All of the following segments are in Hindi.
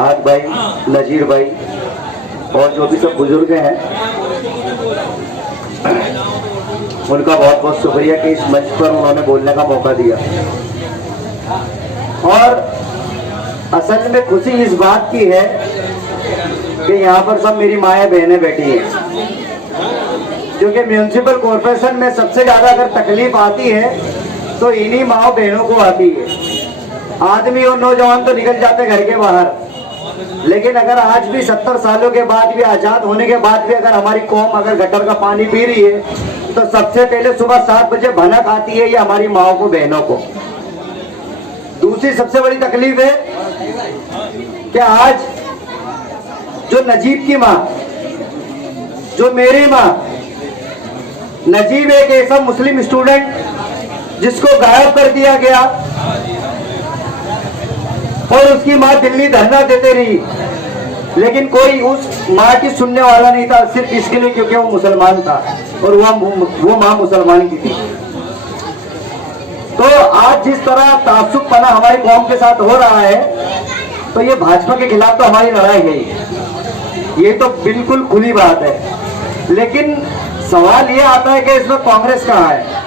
आग भाई, नजीर भाई और जो भी सब बुजुर्ग हैं, उनका बहुत बहुत शुक्रिया कि इस मंच पर उन्होंने बोलने का मौका दिया। और असल में खुशी इस बात की है कि यहाँ पर सब मेरी माएँ बहनें बैठी हैं, क्योंकि म्यूनिसिपल कॉरपोरेशन में सबसे ज़्यादा अगर तकलीफ आती है तो इन्हीं माओ बहनों को आती है। आदमी और नौजवान तो निकल जाते घर के बाहर, लेकिन अगर आज भी 70 सालों के बाद भी, आज़ाद होने के बाद भी अगर हमारी कौम अगर गटर का पानी पी रही है तो सबसे पहले सुबह 7 बजे भनक आती है ये हमारी माओ को, बहनों को। दूसरी सबसे बड़ी तकलीफ है कि आज जो नजीब की माँ, जो मेरी माँ, नजीब एक ऐसा मुस्लिम स्टूडेंट जिसको गायब कर दिया गया और उसकी माँ दिल्ली धरना देते रही, लेकिन कोई उस माँ की सुनने वाला नहीं था, सिर्फ इसके लिए क्योंकि वो मुसलमान था और वो माँ मुसलमान की थी। तो आज जिस तरह तासुबपना हमारी कौम के साथ हो रहा है, तो ये भाजपा के खिलाफ तो हमारी लड़ाई है, ये तो बिल्कुल खुली बात है। लेकिन सवाल ये आता है कि इसमें कांग्रेस कहाँ है।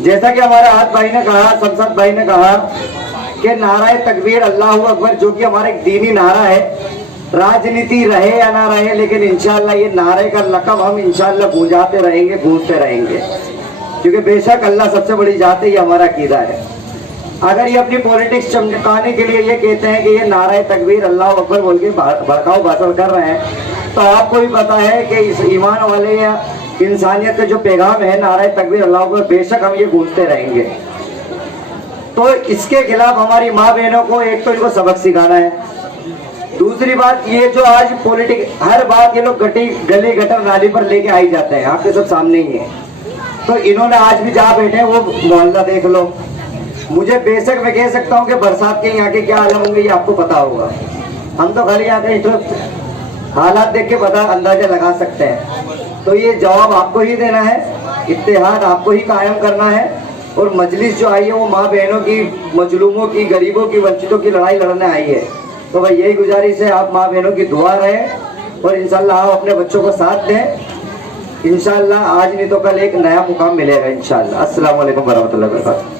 जैसा कि हमारे हाथ भाई ने कहा, संसद भाई ने कहा कि नाराए तकबीर अल्लाहू अकबर, जो कि हमारा एक दीनी नारा है, राजनीति रहे या ना रहे, लेकिन इंशाअल्लाह ये नारे का लक़ब हम इंशाअल्लाह गूंजाते रहेंगे, गूंजते रहेंगे, क्योंकि बेशक अल्लाह सबसे बड़ी जात है, ये हमारा अकीदा है। अगर ये अपनी पॉलिटिक्स चमकाने के लिए ये कहते हैं कि ये नाराए तकबीर अल्लाहू अकबर बोल के भड़काऊ भाषण कर रहे हैं, तो आपको भी पता है कि इस ईमान वाले या इंसानियत का जो पैगाम है नाराए तकबीर अल्लाहू अकबर, बेशक हम ये गूंजते रहेंगे। तो इसके खिलाफ हमारी माँ बहनों को एक तो इनको सबक सिखाना है। दूसरी बात, ये जो आज पॉलिटिक्स, हर बात ये लोग गली गटर नाली पर लेके आई जाते हैं, आपके सब सामने ही है। तो इन्होंने आज भी जहाँ बैठे हैं वो मोहल्ला देख लो। मुझे बेशक मैं कह सकता हूँ कि बरसात के यहाँ के क्या हाल होंगे ये आपको पता होगा, हम तो खाली यहाँ के हालात देख के पता अंदाजा लगा सकते हैं। तो ये जवाब आपको ही देना है, इत्तेहाद आपको ही कायम करना है। और मजलिस जो आई है वो माँ बहनों की, मजलूमों की, गरीबों की, वंचितों की लड़ाई लड़ने आई है। तो भाई यही गुजारिश है, आप माँ बहनों की दुआ रहें और इंशाल्लाह आप अपने बच्चों को साथ दें। इंशाल्लाह आज नहीं तो कल एक नया मुकाम मिलेगा इंशाल्लाह। अस्सलाम वालेकुम वरहमतुल्लाहि वबरकातुहू।